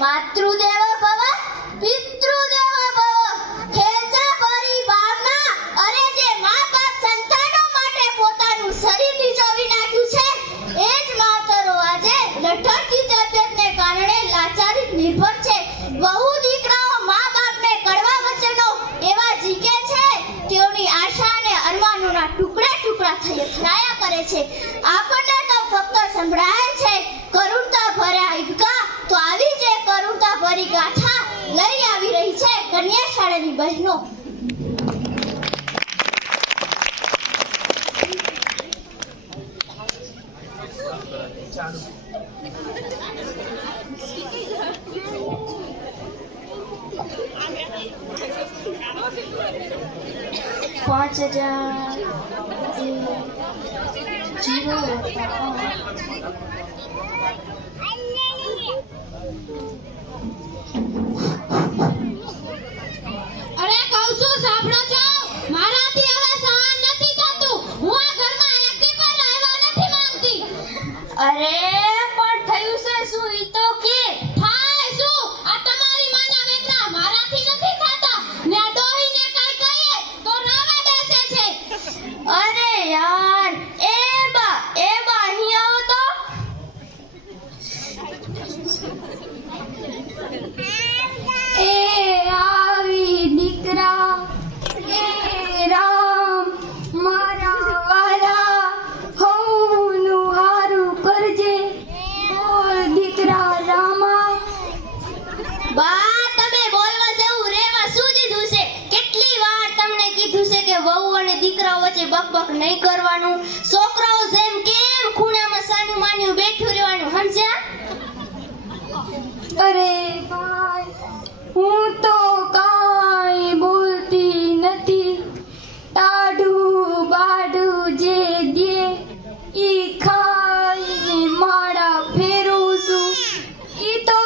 માતૃદેવો ભવ પિતૃદેવો ભવ ખેંચા પરિવારના અરે જે મા-બાપ સંતાનો માટે પોતાનું શરીર નીચોવી નાખ્યું છે એ જ માતરો આજે લઠ્ઠડતી તબિયતને કારણે લાચારી નિર્ભર છે. બહુ દીકરાઓ મા-બાપને કડવા વચનો એવા જીકે છે તેઓની આશા અને અરમાનોના ટુકડા ટુકડા થઈ અથડાયા કરે છે. આપણને તો ફક્ત સંભળાય છે કરુણતા ભર્યા ઈબકા. તો આવી જે કરુણતા ભરી ગાથા લઈ આવી રહી છે કન્યા શાળાની બહેનો. પાંચ હજાર જીરો અરે કહું છું સાંભળો છો? મારાથી હવે સહન નથી થતું. હું આ ઘરમાં એકલી પણ રહેવા નથી માંગતી. અરે પણ થયું છે શું ઈ તો કે થાય શું? આ તમારી માના વેકરા મારાથી નથી ખાતા ને આ ડોહીને કઈ કહીએ તો રવા બેસે છે. અરે યાર એ બા અહીં આવો તો. એ આવી દીકરા એ રામ મારા વાલા હવનું હારું કરજે બોલ દીકરા રામા. બા તમે બોલવા જેવું રેવા શું દીધું છે? કેટલી વાર તમને કીધું છે કે વહુ અને દીકરાઓ વચ્ચે બકબક નહીં કરવાનું. છોકરાઓ જેમ કેમ ખૂણામાં સાનું માન્યું બેઠું રહેવાનું સમજ્યા? અરે ભાઈ હું તો કાંઈ બોલતી નથી. ટાઢું બાઢું જે દે ઈ ખાઈને માળા ફેરું છું. ઈ તો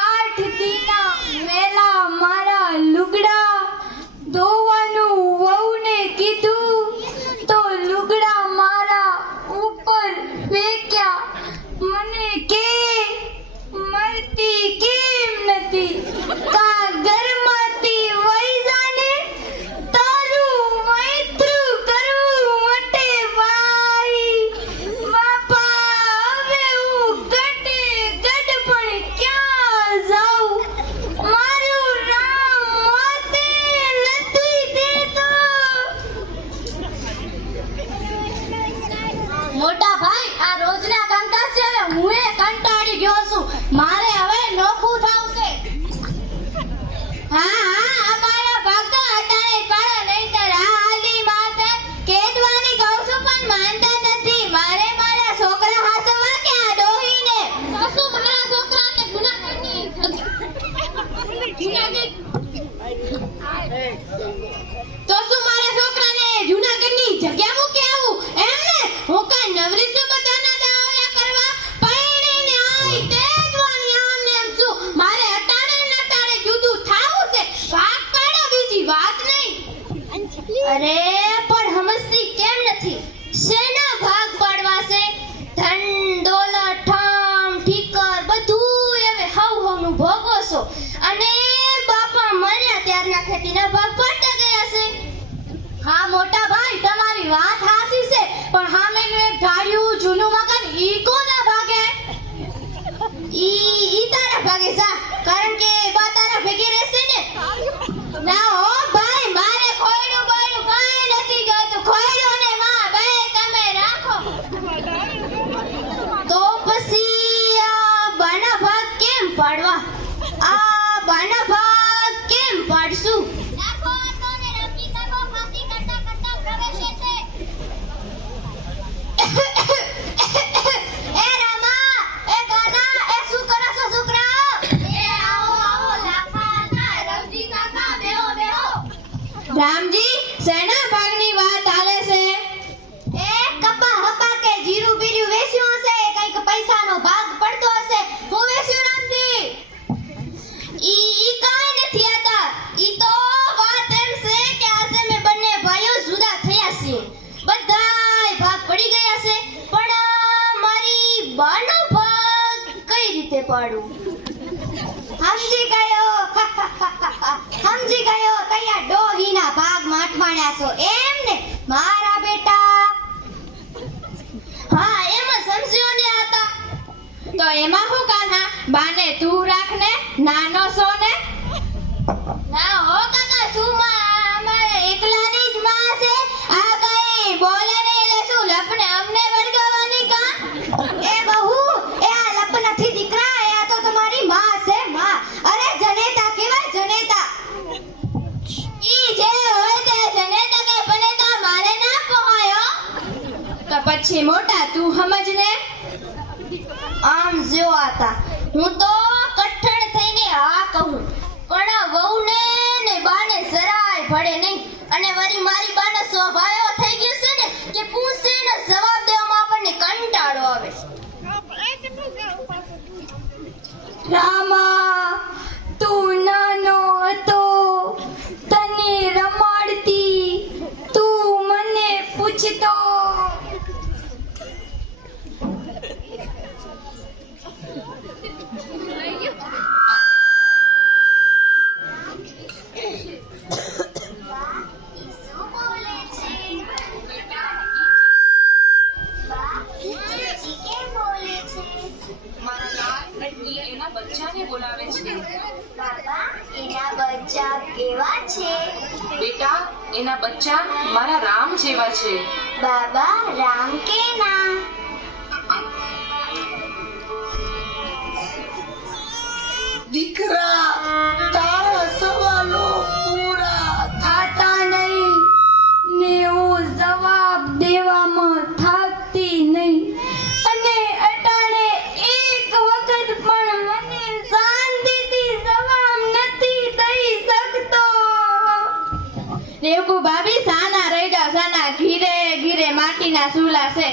8 દીના વેલા મારા લુગડા ધોવાનું વહુને કીધું તો લુગડા મારા ઉપર ફેંક્યા. મને કે મરતી કેમ નથી? કા ઘરમાંથી વહી જાને તારું મૈત્રું કરવું મટે ભાઈ. બાપા હવે હું ગડે ગડ પણ ક્યાં જાઉં? મારું રામ મોતે નથી દેતો. મોટા ભાઈ આ રોજના કામકાજ છે હવે હું એ કંટાળી ગયો છું. મારે હવે નોખું થાવું છે. હા અમારા ભાગતા અટાણે પાડો નહીંતર આ હાલી માથે કેદવાની કહું છું પણ માનતા નથી. મારે મારા છોકરા હાથમાં કે આ ડોહીને તો શું મારા છોકરાને ગુનાહગારની તો શું મારા છોકરાને જૂનાગઢની જગ્યા મૂકી આવું એમ ને? હું કઈ નવરી છું બધાના દાવલા કરવા? પૈણીને આઈ તેજવાની આમ ને એમ છું. મારે અટાણે ને અટાણે જુદું થાવું છે. ભાગ પાડો બીજી વાત નહીં. અરે પણ હમસતી કેમ નથી? શેના ભાગ પાડવા છે? ધન દોલત ઠામ ઠીકર બધું હવે હવનું ભોગવો છો અને બાપા મર્યા ત્યારના ખેતીના ભાગ પડતા ગયા છે. હા મોટા ભાઈ તમારી વાત હાસી છે પણ સામેનું એક ઢાળ્યું જૂનું મકાન ઈ કોના ભાગે? ઈ તારા ભાગે જા કારણ કે બા તારા ભેગી રહેશે ને. ના હો ભાઈ મારે ખોયડું બોયડું કાંઈ નથી જોઈતું. ખોયડું ને માં બે તમે રાખો. તો પછી આ બાના ભાગ કેમ પાડવા? આ બાના ભાગ કેમ પાડશું? નાખો તો ને રમી નાખો ફાંસી કરતા કરતા પ્રવેશે છે. એ રામા એ ગાના એ શું કરો છો છોકરાઓ? એ આવો લાફા હતા રવજી કાકા બેહો બેહો. રામજી સેના ભાગની વાત ચાલે છે? એ કપા હપા કે જીરું બીરું વેચ્યું હશે કઈક પૈસાનો ભાગ પડતો હશે. હું વેચ્યું રામજી? ઈ કાંઈ નથી આતા. ઈ તો વાત એમ છે કે આજે મેં બંને ભાઈઓ જુદા થયા છે. બધાય ભાગ પડી ગયા છે પણ મારી બાનો ભાગ કઈ રીતે પાડું? તું રાખ ને, નાનો છો ને. ના હો કાકા, શું અમારે એકલાની જ માં છે? આ કઈ બોલે નહીં એટલે શું લપને અમને વળગાવવાની કા? એ બહુ, એ આ લપ નથી દીકરા, એ આ તો તમારી માં છે, માં. અરે જનેતા કહેવાય, જનેતા. ઈ જે હોય તે જનેતા કે બનેતા મારે ના પહોંચ્યો. તો પછી મોટા તું સમજ ને. આમ જો આતા, હું તો કઠણ થઈને હા કહું, પણ વહુને ને બાને જરાય ભળે નહીં. અને વળી મારી બાનો સ્વભાવ એવો થઈ ગયો છે ને કે પૂછે ને જવાબ દેવામાં આપણને કંટાળો આવે. રામા, તું નાનો હતો, તને રમાડતી, તું મને પૂછતો. એના બચ્ચાને બોલાવે છે. બાબા એના બચ્ચા કેવા છે? બેટા, એના બચ્ચા મારા રામ જેવા છે. બાબા રામ કે ના? દીકરા, તારા સવાલો પૂરા થાતા નહીં ને હું જવાબ દેવામાં થાકતી નહીં. અને અટાણે એક વખત પણ મને શાંતિથી જવાબ નથી દઈ શકતો. રેવકુ ભાભી, સાના રહી જાવ, સાના. ઘીરે ઘીરે માટીના ચૂલા છે.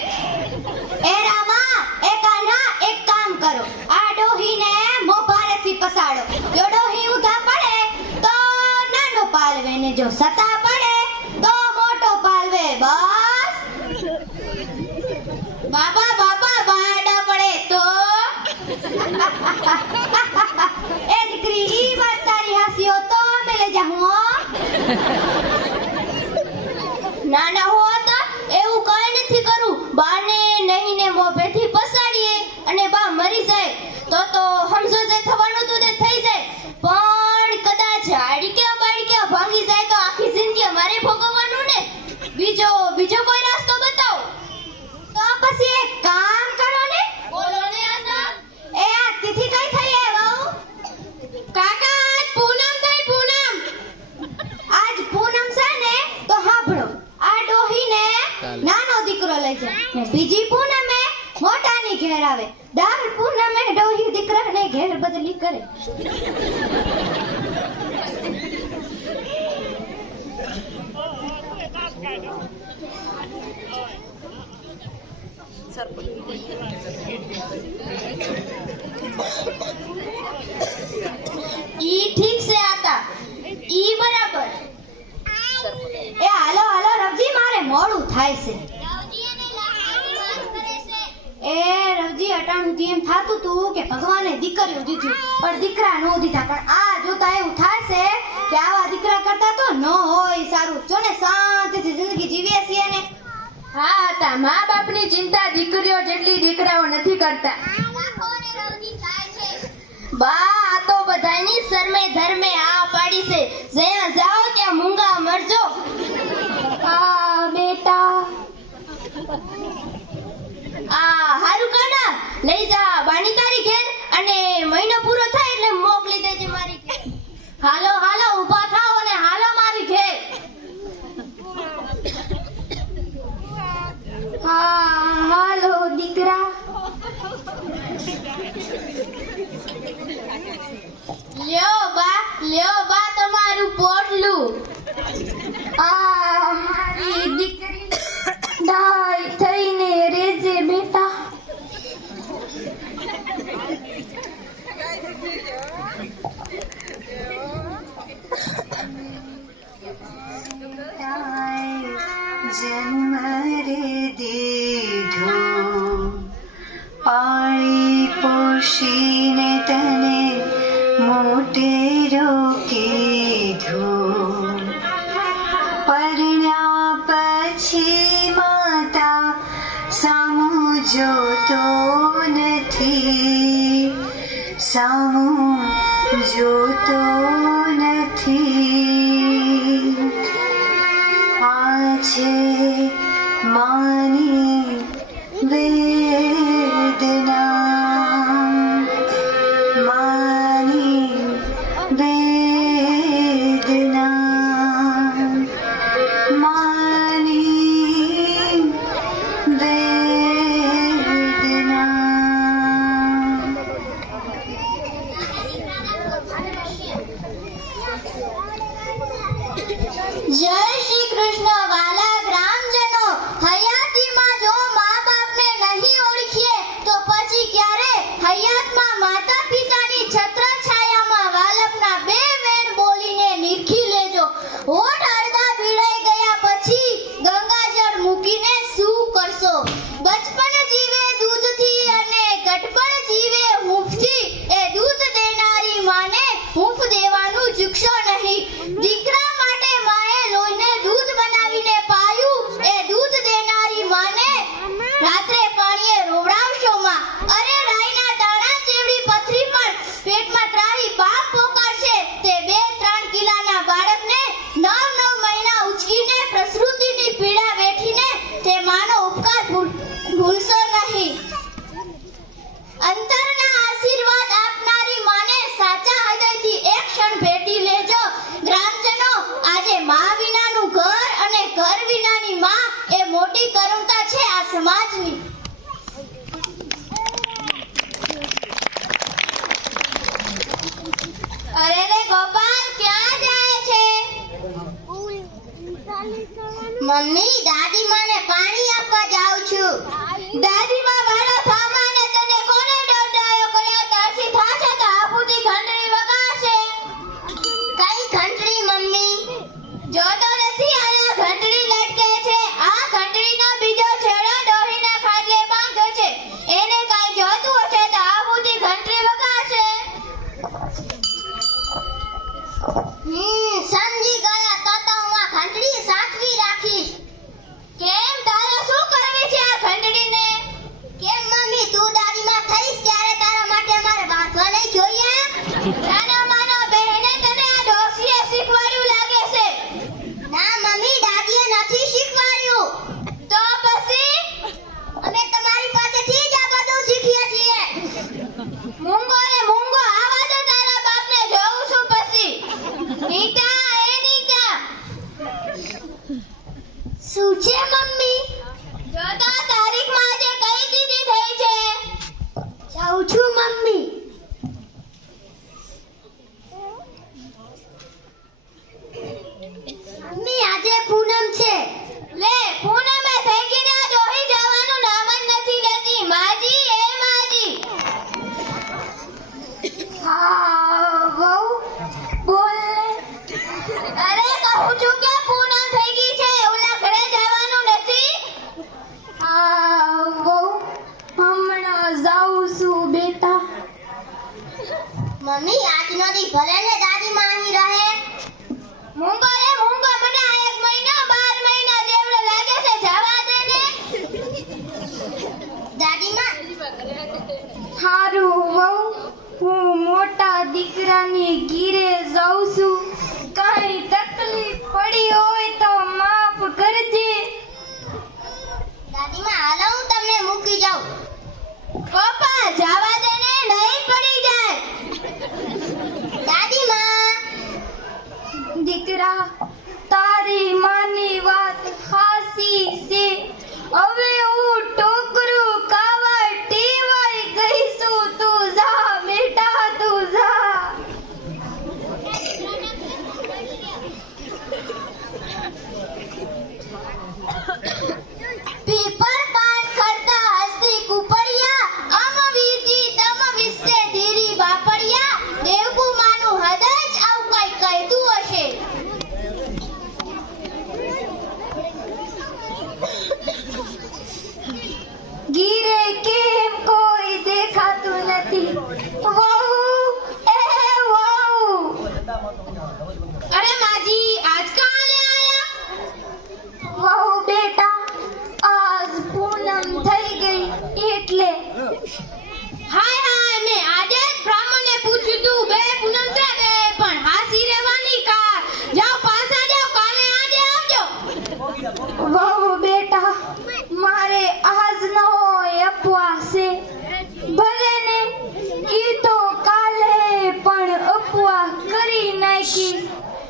એ રામા, એ કાન્હા, એક કામ કરો, આ ડોહીને મોભારેથી પસાડો. જો ડોહી ઉધા પડે તો નાનો પાલવે ને જો સતા પડે તો મોટો પાલવે. બસ. બાબા બાબા, બાડા પડે તો? એ દીકરી, ઈ વાત તારી હાસ્યો તો અમે લઈ જાઉં હો. નાના હો તો એવું કઈ નથી કરું. બાને નહીં ને મોભેથી પસાડીએ અને બા મરી જાય તો સમજો જે થવાનું તું તે થઈ જાય. પણ કદાચ હાડી કે બાડી કે ભાંગી જાય તો આખી જિંદગી અમારે ભોગવવાનું ને. બીજો કોઈ રસ્તો બતાવો. તો પછી એક કામ કરો ને. બોલો ને આતા. એ આ તિથિ કઈ થઈ એ વહુ? કાકા, આજ પૂનમ થઈ, પૂનમ. આજ પૂનમ છે ને, તો હાંભળો, આ ડોહીને નાનો દીકરો લઈ જાય ને બીજી પૂનમે મોટાની ઘેર આવે. દર પૂનમે ડોહી દીકરાને ઘેર બદલી કરે. ઈ ઠીક છે આતા, ઈ બરાબર. એ હાલો હાલો રવજી, મારે મોડું થાય છે. એ રવજી, અટાણું એમ થાતું તું કે ભગવાને દીકરીઓ દીધી પણ દીકરા નો દીધા. પણ આ જોતા એવું થાય છે કે આવા દીકરા કરતા તો ન હોય સારું. જો ને શાંતિથી જિંદગી જીવીએ છીએ ને. હા આતા, મા બાપની ચિંતા દીકરીઓ જેટલી દીકરાઓ નથી કરતા. બા, આ તો બધાયની શરમે ધર્મે આ પાડી છે. જ્યાં જાઓ ત્યાં મૂંગા મરજો. હા બેટા. આ હારું કાના, લઈ જા બાની તારી ઘેર અને મહિનો પૂરો થાય એટલે મોકલી દેજે મારી ઘેર. હાલો હાલો, ઊભા થાઓ અને હાલો મારી ઘેર. હા હાલો દીકરા. લ્યો બા તમારું પોટલું. આ મારી દીકરી ડાય થઈને રેજે બેટા. જન્મ રે દીધો, પાળી પોષીને તને મોટેરો કીધો. પરણ્યા પછી માતા સામું જોતો નથી, સામું જોતો નથી. આ છે માની વેદના, માની વેદના, માની વેદના. જય શ્રી કૃષ્ણ. વાલા ગ્રામજનો, હયાતીમાં જો મા બાપને નહીં ઓળખીએ તો પછી ક્યારે હયાતમાં માતા પિતાની છત્રછાયામાં વાલપના બે વેણ બોલીને નિરખી લેજો. હોઠ અડધા ભીડાઈ ગયા પછી ગંગાજળ મૂકીને શું કરશો? બચપન જીવે દૂધથી અને ગટપણ જીવે હૂંફથી. એ દૂધ દેનારી માને હૂંફ દેવાનું ચૂકશો નહીં. દીકરા માટે માએ લોહીને દૂધ બનાવીને પાયું. એ દૂધ દેનારી માને રાત્રે પાણીએ રોવડાવશો માં. અરે રાઈના દાણા જેવડી પથરી પણ પેટમાં ત્રાહી બાપ પોકારશે. તે 2-3 કિલોના બાળકને 9 મહિના ઉચકીને પ્રસૂતિની પીડા વેઠીને તે માનો ઉપકાર ભૂલશો નહીં. અંતરના આશીર્વાદ આપનારી માને સાચા હૃદયથી એક ક્ષણ ભેટી લેજો. ગ્રામજનો, આજે મા વિનાનું ઘર અને ઘર વિનાની માં એ મોટી કરુણતા છે આ સમાજની. અરે રે ગોપાલ, ક્યાં જાય છે? મમ્મી, દાદી માને પાણી આપવા જાઉં છું. દાદી માં વાળો સામાને તને કોને ડોડાયો કર્યો? તારથી થાશે તો આફુથી ઘંટડી વગાડશે. કઈ ઘંટડી મમ્મી? જોતો નથી આયા ઘંટડી લટકે છે. આ ઘંટડીનો બીજો છેડો ડોહીના ખાટલે બાંધ્યો છે. એને કઈ જોતું હશે તો આફુથી ઘંટડી વગાડશે. સમજી ગયા. તો હું આ ઘંટડી સાચવી રાખીશ. કેમ, તારે શું કરવી છે આ ઘંટડીને? કેમ મમ્મી, તું દાદીમાં થઈશ ત્યારે તારા માટે મારે બાંધવા નહીં જોઈએ? નાના માનો બહેને તને આ ડોસીએ શીખવાડ્યું લાગે છે. ના મમ્મી, દાદીએ નથી શીખવાડ્યું. તો પછી અમે તમારી પાસેથી જ આ બધું શીખીએ છીએ. મૂંગો રે મૂંગો, આવા દે તારા બાપને, જોઉં છું પછી. નીતા, એ નીતા. શું છે મમ્મી? જો તો તારીખમાં આજે કઈ તિથિ થઈ છે? જાઉં છું મમ્મી. મમ્મી, આજે પૂનમ છે. લે, પૂનમે થઈ ગઈ ને ડોહી જવાનું નામ જ નથી લેતી. માજી, એ માજી. હા વહુ, બોલ. અરે કહું છું કે પૂનમ થઈ ગઈ છે, ઓલા ઘરે જવાનું નથી? હા વહુ, હમણાં જાઉં છું બેટા. મમ્મી, આજનો દી ભલે ને દાદી માં અહીં રહે. મૂંગો રે મૂંગો, મને આ 1 મહિનો 12 મહિના જેવડો લાગે છે, જવા દે ને. દાદી માં. હારું વહુ, હું મોટા દીકરાની ઘીરે જાઉં છું. કઈ તકલીફ પડી હોય તો માફ કરજે. દાદી માં, હાલો હું તમને મૂકી જાઉં. પપ્પા, જવા દે ને, નહીં પડી જાય. દાદી માં. દીકરા, તારી માની વાત હાસી છે. હવે હું ટોકરું કાવા ટેવાઈ ગઈ છું. તું જા બેટા, તું જા. પીપર પાન ખરતા હસતી કુપડિયા, અમ વીરજી તમ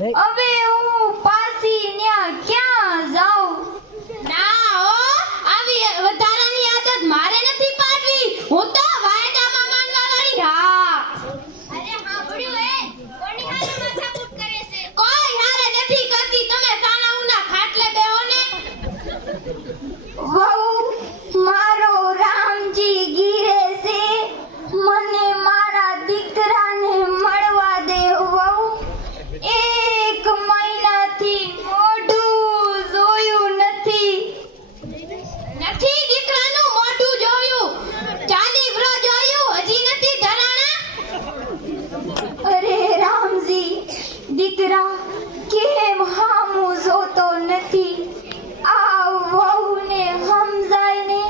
હવે હું પાછી ન્યા ક્યાં જાઉં? ના હો, આવી વધારાની આદત મારે નથી પાડવી. હું તો વાયદામાં માનવા વાળી. હા, અરે સાંભળ્યું એ કોની હારે માથાકૂટ કરે છે? કોઈ હારે નથી કરતી. તમે સાનાઉના ખાટલે બેહો ને. વહુ, મારો રામજી ગીરે છે, મને મારા દીકરાને મળવા દે. વહુ, 1 મહિનાથી મોઢું જોયું નથી. નથી દીકરાનું મોઢું જોયું, ચાલી વ્રત જોયું, હજી નથી ધરાણા. અરે રામજી, દીકરા કેમ હામું જોતો નથી? આ વહુને સમજાય ને,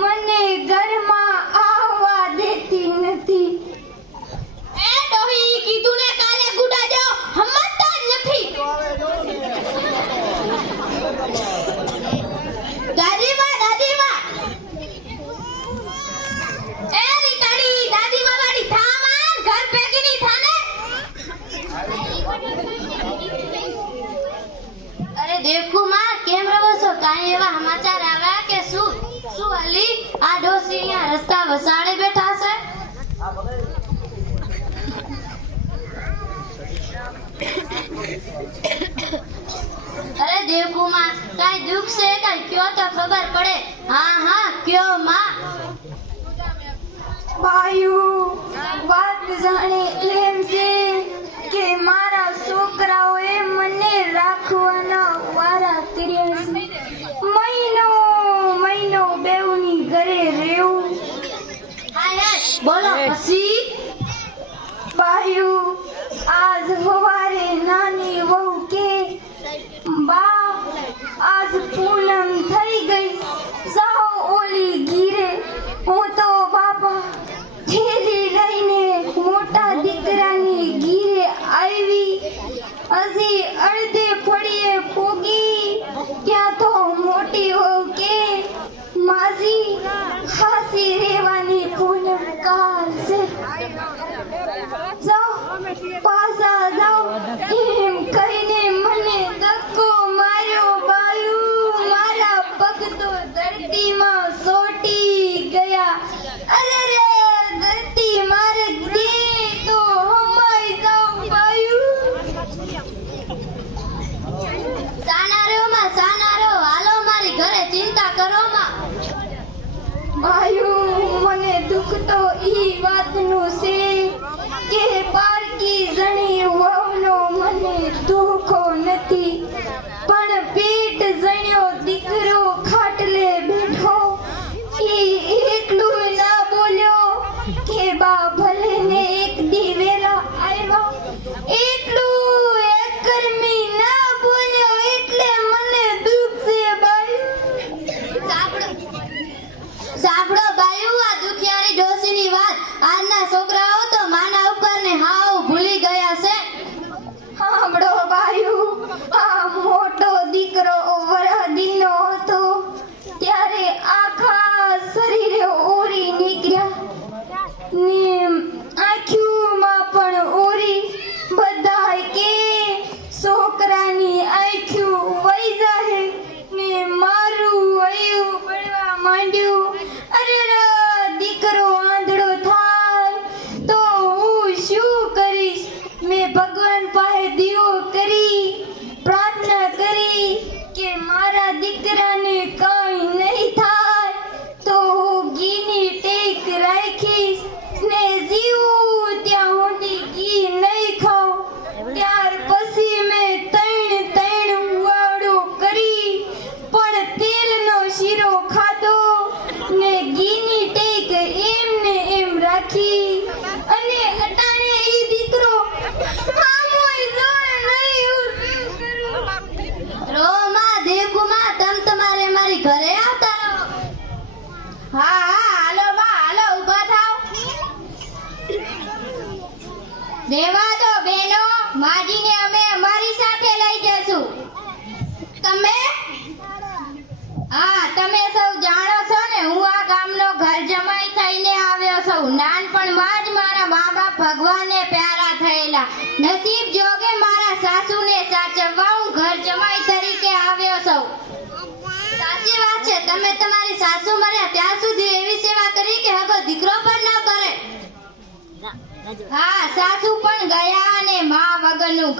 મને ઘરમાં આવવા દેતી નથી. એ ડોહી, કીધું ને કાલે ગુડા જો, સમજતા જ નથી. દાદીમા, દાદીમા. એ રીટાડી, દાદીમા વાળી થામાં, ઘર ભેગી ની થાને. અરે દેવકુમાર, કેમ રહો છો? કાંઈ એવા સમાચાર આવ્યા કે શું? શું અલી, આ ડોસી અહીંયા રસ્તા વસાડે બેઠા છે? અરે દેવકુમાર, કાંઈ દુઃખ છે? કાંઈ કયો તો ખબર પડે. હા હા, કયો માં. ભાઈઓ, વાત જાણે એમ છે કે મારા છોકરાઓએ મને રાખવાના વારા કર્યા છે. મહિનો બેઉની ઘરે રહેવું. હાય હાય, બોલો પછી. ભાઈઓ, આજ સવારે નાની વહુ કે બા, આજ પૂનમ થઈ ગઈ, જાઓ ઓલી ગીરે. હું તો બાપા થેલી લઈને મોટા દીકરાની ગીરે આવી. હજી અડધે ફળીએ પોગી ત્યાં તો મોટી વહુ કે માજી ખાસી રેવાની પૂનમ કાલ છે, જાઓ પાછા જાઓ એમ કહીને મને ધક્કો માર્યો. બાયું, મારા પગ તો ધરતીમાં સોટી ગયા. અરે રે, ધરતી મારે દે તો હમાઈ જાઉં. બાયું, સાના રહ્યો માં, સાના રહ્યો. હાલો મારી ઘરે, ચિંતા કરો માં. બાયું, મને દુઃખ તો ઈ વાતનું છે કે પારકી જણી વહુનો મને ધોખો નથી, પણ પેટ જણ્યો દીકરો ખાટલે બેઠો ઈ એટલું ના બોલ્યો કે બા ભલે ને એક દી વેલા આવ્યા, એટલું એકરમી ના બોલ્યો એટલે મને દુઃખ છે. બાયું, સાંભળો બાયું, આ દુખિયારી ડોસીની વાત. આજના છોકરાઓ તો માના ઉપર ને હાવ ભૂલી ગયા છે. સાંભળો બાયું, આ મોટો દીકરો વરહદીનો હતો ત્યારે આખા શરીરે ઓરી નીકળ્યા ને આંખોમાં પણ ઓરી. બધાય કે છોકરાની આંખો વઈ જાહે ને મારું વયું બળવા માંડ્યું. અરે દીકરો આંધળો થાય તો હું શું કરીશ? મેં ભગવાન પાસે દીવો કરી પ્રાર્થના કરી કે મારા દીકરાને કાંઈ નહીં થાય તો હું ઘીની ટેક રાખીશ ને જીવું ત્યાં સુધી ઘી નહીં ખાઉં. ત્યાર પછી મેં 3 વાળો કરી પણ તેલનો શીરો ખાધો ને ઘીની ટેક એમ ને એમ રાખી. અને અટાણે ઈ દીકરો આમોય જોવે નહીં. હું શું કરું? રો માં, દેવકુમાર, તમ તમારે મારી ઘરે આવતા રહો. હા હા, હાલો માં, હાલો, ઊભા થાવ. દેવા દો બેનો, માજીને અમે અમારી સાથે લઈ જશું. તમે? હા, તમે સૌ જાણો છો ને, હું આ ગામનો ઘર જમાઈ થઈને આવ્યો છું. નાનપણમાં જ મારા મા બાપ ભગવાનને પ્યારા થયેલા. આવેલા. નસીબ જોગે મારા સાસુને સાચવવા હું ઘર જમાઈ તરીકે આવ્યો છું. સાચી વાત છે, તમે તમારી સાસુ મર્યા ત્યાં સુધી એવી સેવા કરી કે હગો દીકરો પણ ન કરે. હા, સાસુ પણ ગયા અને માં વગરનું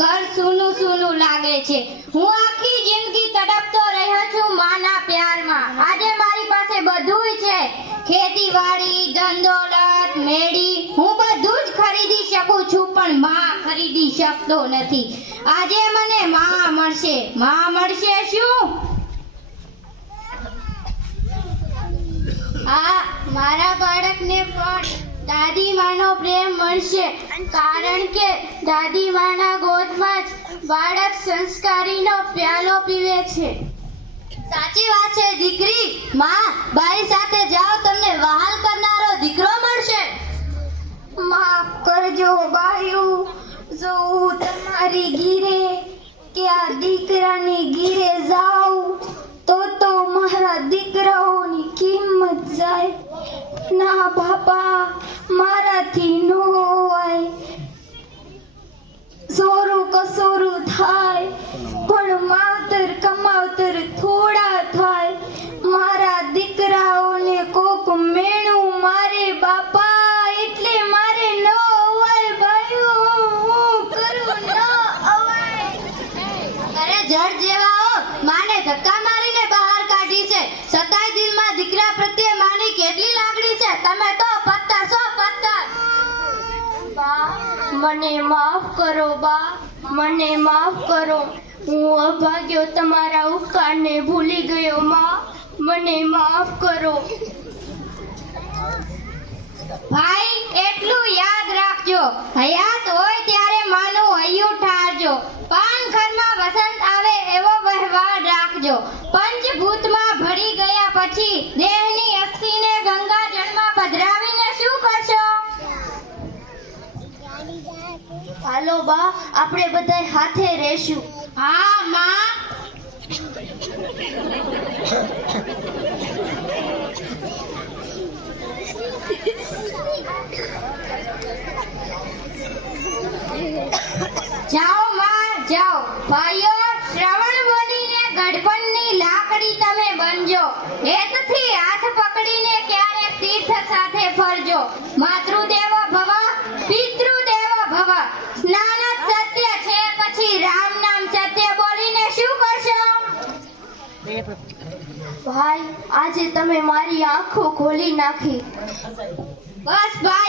ઘર સૂનું સૂનું લાગે છે. હું આખી જિંદગી તડપતો રહ્યો છું માના પ્યારમાં. આજે મારી પાસે બધુંય છે, ખેતીવાડી, ધંધોલત, મેડી, હું બધું જ ખરીદી શકું છું, પણ માં ખરીદી શકતો નથી. આજે મને માં મળશે શું? આ મારા બાળકને પણ દાદી માનો પ્રેમ મળશે, કારણ કે દાદી માના ગોદમાં જ બાળક સંસ્કારીનો પ્યાલો પીવે છે. સાચી વાત છે દીકરી. માં, બાઈ સાથે જાઓ, તમને વહાલ કરનારો દીકરો મળશે. માફ કરજો બાયું, જો હું તમારી ગીરે કે આ દીકરાની ગીરે જાઉં તો મારા દીકરાઓની કિંમત જાય. ના બાપા, મારાથી ન હોય. સોરું કસોરું થાય, પણ માવતર કમાવતર થોડા થાય. મારા દીકરાઓને કોક મેણું મારે બાપા, એટલે મારે ન અવાય ભાઈઓ, હું કરું ન અવાય. અરે જડ જેવાઓ, માને ધક્કા મારીને બહાર કાઢી છે, છતાંય દિલમાં દીકરા પ્રત્યે માની કેટલી લાગણી છે. તમે તો પત્તર છો, પત્તર. બા, મને માફ કરો બા, મને માફ કરો. હું અભાગ્યો તમારા ઉપકારને ભૂલી ગયો માં, મને માફ કરો. ભાઈ, એટલું યાદ રાખજો, હયાત હોય ત્યારે માનું હૈયું ઠારજો. પાનખરમાં વસંત આવે એવો વહેવાર રાખજો. પંચભૂતમાં ભળી ગયા પછી દેહની અસ્થિને ગંગા જળમાં પધરાવીને શું કરશો? હાલો બા, આપણે બધાય હાથે રહેશું. હા માં. જાઓ માં, જાઓ. ભાઈઓ, શ્રવણ બોલીને ગઢપણની લાકડી તમે બનજો. હેતથી હાથ પકડીને ક્યારેક તીર્થ સાથે ફરજો. માતૃદેવો ભવ, પિતૃદેવો ભવ. સ્નાન જ સત્ય છે, પછી રામ નામ સત્ય બોલીને શું કરશો? ભાઈ, આજે તમે મારી આંખો ખોલી નાખી. બસ ભાઈ,